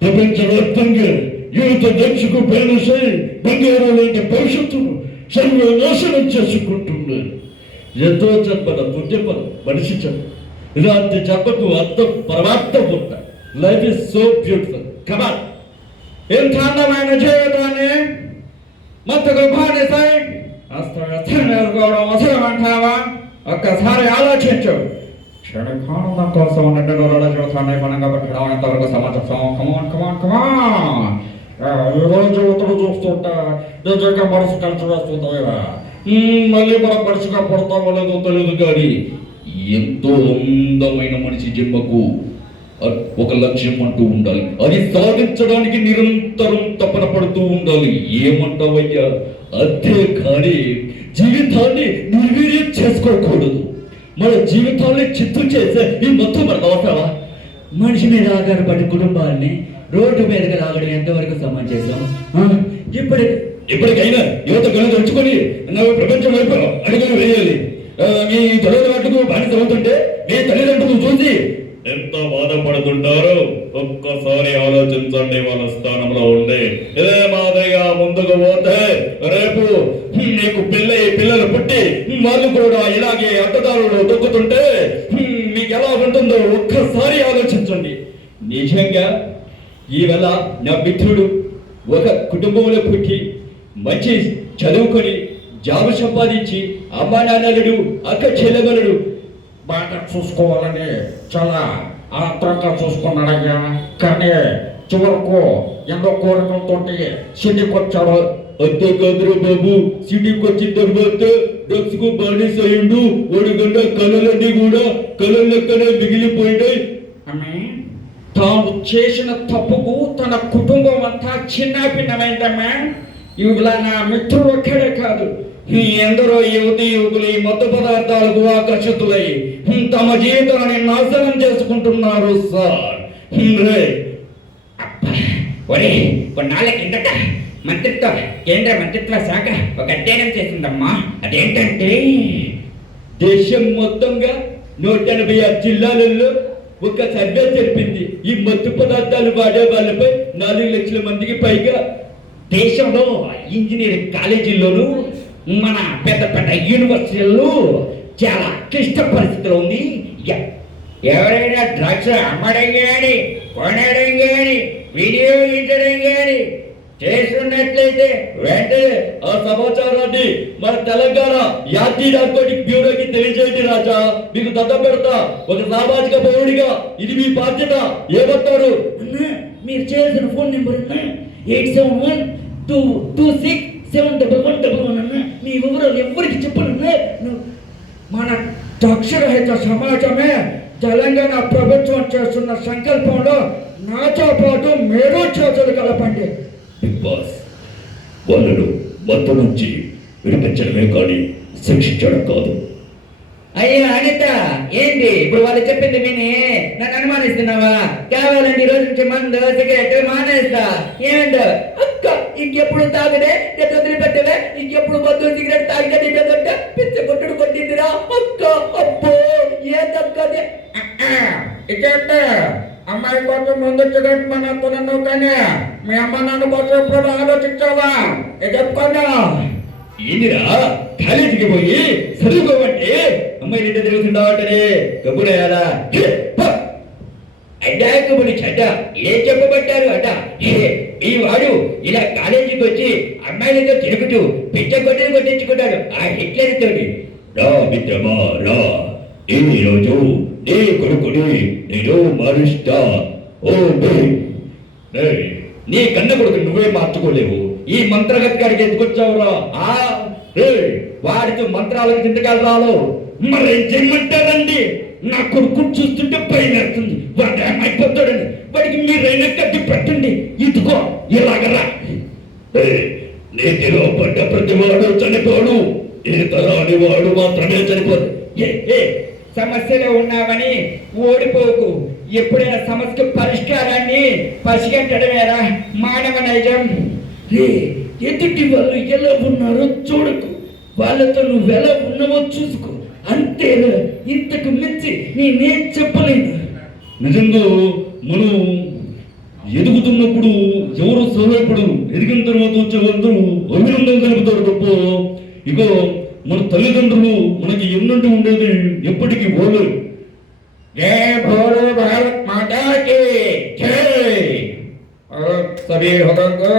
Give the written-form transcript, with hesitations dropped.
ప్రపంచవ్యాప్తంగా యువత దర్శకుపోయిన సరే బంగారాలంటే భవిష్యత్తును సర్వనాశనం చేసుకుంటున్నారు. ఎంతో చెప్పన పుణ్యపదం మనిషి చెప్ప ఇలాంటి చెప్పకు అర్థం పరమార్థం ఉంటాయి. Life is so beautiful. Come on, ఎంత అందమైన జీవితాన్ని మత్తుకు బానిసై అస్తవ్యస్తం అవసరమంటావా? ఒక్కసారి ఆలోచించు. క్షణకానందం కోసం నిండు జీవితాన్ని పనంగా పెట్టడం ఎంతవరకు సమాజం. కమాన్ కమాన్ కమాన్. ఈరోజు జీవితం చూస్తుంటే నిజంగా మనసు కలిసి వేస్తుందా? మళ్ళీ మనం మనిషిగా పడతామో లేదో తెలియదు కానీ ఎంతో అందమైన మనిషి జన్మకు ఒక లక్ష్యం అంటూ ఉండాలి. అది సాధించడానికి నిరంతరం తపన పడుతూ ఉండాలి. ఏమంటావయ్యా? అంతే కానీ జీవితాన్ని నిర్వీర్యం చేసుకోకూడదు. మన జీవితాన్ని చిత్తు చేసే ఈ మొత్తం మనకు అవసరమా? మనిషి మీద ఆధారపడి కుటుంబాన్ని రోడ్డు మీదకి లాగడం ఎంతవరకు సమంజసం? ఇప్పటికైనా యువత గణం తెచ్చుకొని ప్రపంచం వైపు అడుగులు వేయాలి. మీ తల్లిదండ్రులకు బాధ్యత అవుతుంటే మీ తల్లిదండ్రులు చూసి ఎంత బాధపడుతుంటారో ఒక్కసారి ఆలోచించండి. వాళ్ళ స్థానంలో ఉండి ఇదే మాదిరిగా ముందుకు పోతే రేపు నీకు పిల్లలు పుట్టి వాళ్ళు కూడా ఇలాగే అడ్డదారులు దొక్కుతుంటే మీకు ఎలా ఉంటుందో ఒక్కసారి ఆలోచించండి. నిజంగా ఈవేళ నా మిత్రుడు ఒక కుటుంబంలో పుట్టి మంచి చదువుకొని జాబు సంపాదించి అమ్మా నాన్నలను అక్క చెల్లెగలడు బాగా చూసుకోవాలని చాలా ఆత్రంగా చూసుకున్నాడయ్యా. కానీ చివరకు ఎన్నో కోరికలతో సిటీకి వచ్చాడు. అంతేకాదురా బాబు, సిటీకి వచ్చిన తర్వాత డ్రగ్స్ కు బానిస అయ్యిండు. ఒడిగంట కళలన్నీ కూడా కళల లెక్కనే మిగిలిపోయినాయి. తాను చేసిన తప్పుకు తన కుటుంబం అంతా చిన్నాభిన్నమైందమ్మా. ఇవిలా నా మిత్రుడు ఒక్కడే కాదు, ఎందరో యువతి యువకులు ఈ మత్తు పదార్థాలకు ఆకర్షితులై తమ జీవితాన్ని నాశనం చేసుకుంటున్నారు సార్. కొన్నాళ్ళ కిందట కేంద్ర మంత్రిత్వ శాఖ ఒక అధ్యయనం చేసిందమ్మా. అదేంటంటే దేశం మొత్తంగా 186 జిల్లాలలో ఒక సర్వే జరిపింది. ఈ మత్తు పదార్థాలు వాడే వాళ్ళపై 4 లక్షల మందికి పైగా దేశంలో ఇంజనీరింగ్ కాలేజీల్లోనూ మన పెద్ద పెద్ద యూనివర్సిటీల్లో చాలా క్లిష్ట పరిస్థితులు ఉంది. ఎవరైనా డ్రగ్స్ అమ్మడం కానీ కొనడం కానీ వినియోగించడం కానీ చేస్తున్నట్లయితే వెంటనే ఆ సమాచారాన్ని మన తెలంగాణ యాంటీ నార్కోటిక్ బ్యూరోకి తెలియజేయండి రాజా. మీకు దండం పెడతా. ఒక సామాజిక పౌరుడిగా ఇది మీ బాధ్యత. ఏమంటారు? మీరు చేయాల్సిన ఫోన్ నెంబర్ 8712267111 అన్న. మీ వివరాలు ఎవరికి చెప్పను. మన అక్షరహిత సమాజమే తెలంగాణ ప్రభుత్వం చేస్తున్న సంకల్పంలో నాతో పాటు మీరు చేతులు కలపండి. బిగ్ బాస్ వాళ్ళను మత్తు నుంచి విడిపించడమే కానీ శిక్షించడం కాదు. అయ్యా అనిత, ఏంటి ఇప్పుడు వాళ్ళు చెప్పింది విని నన్ను అనుమానిస్తున్నావా? కావాలంటే ఈ రోజు నుంచి మందు సిగరెట్ మానేస్తా. ఏమంటా అక్క? ఇంకెప్పుడు తాగదే వదిలిపెట్టవే? ఇంకెప్పుడు మందు సిగరెట్ తాగితే పిచ్చ కొట్టుడు కొట్టిందిరా అక్క. అబ్బో ఏందక్కది? ఇకేంటే అమ్మాయి కోసం ముందు సిగరెట్ మన అత్తనన్నావు, కానీ మీ అమ్మ నాన్న కోసం ఎప్పుడు ఆలోచించావా? చెప్పుకోండా. ఏందిరా కాలేజీకి పోయి చదువుకోమంటే అమ్మాయి నింట తిరుగుతుండవటనే కబురేయాలా? అడ్డాకుని చెడ్డ ఏం చెప్పబట్టారు అట? ఈ వాడు ఇలా కాలేజీకి వచ్చి అమ్మాయిలతో తిరుగుతూ పిచ్చ కొట్టులు కొట్టించుకుంటాడు ఆ హిట్లర్ తోటి. రా మిత్రమా రా, ఈ రోజు నీ కొడుకుని నేను మారుస్తా. ఓ నీ కన్న కొడుకు నువ్వే మార్చుకోలేవు. ఈ మంత్రగతి గారికి ఎందుకొచ్చావురా? వాడితో మంత్రాలకు చింతకాలు రాలో మరేం చేయమంటారండి? నా కొడుకు చూస్తుంటే భయం వేస్తుంది. వాడు ఏమైపోతాడని వాడికి మీరైనా కట్టి పెట్టండి. ఇదిగో ఇలాగరా. నీతిలో పడ్డ ప్రతి వాడు చనిపోడు. ఈ తరాని వాడు మాత్రమే చనిపోదు. సమస్యలో ఉన్నావని ఓడిపోకు. ఎప్పుడైనా సమస్య పరిష్కారాన్ని పసిగట్టడమేరా మానవ నైజం. ఎదుటి వాళ్ళు ఎలా ఉన్నారో చూడకు, వాళ్ళతో నువ్వు ఎలా ఉన్నావో చూసుకో. అంతేనా? ఇంతకు మించి నేనేం చెప్పలేను. నిజంగా మనం ఎదుగుతున్నప్పుడు ఎవరు సహాయపడరు. ఎదిగిన తర్వాత వచ్చేవాళ్ళు అభినందనలు తెలుపుతారు తప్ప ఇక మన తల్లిదండ్రులు మనకి ఎన్నంటూ ఉండేది ఎప్పటికీ ఓలేరు. जय भोले भारत माता की जय। सभी भक्तों को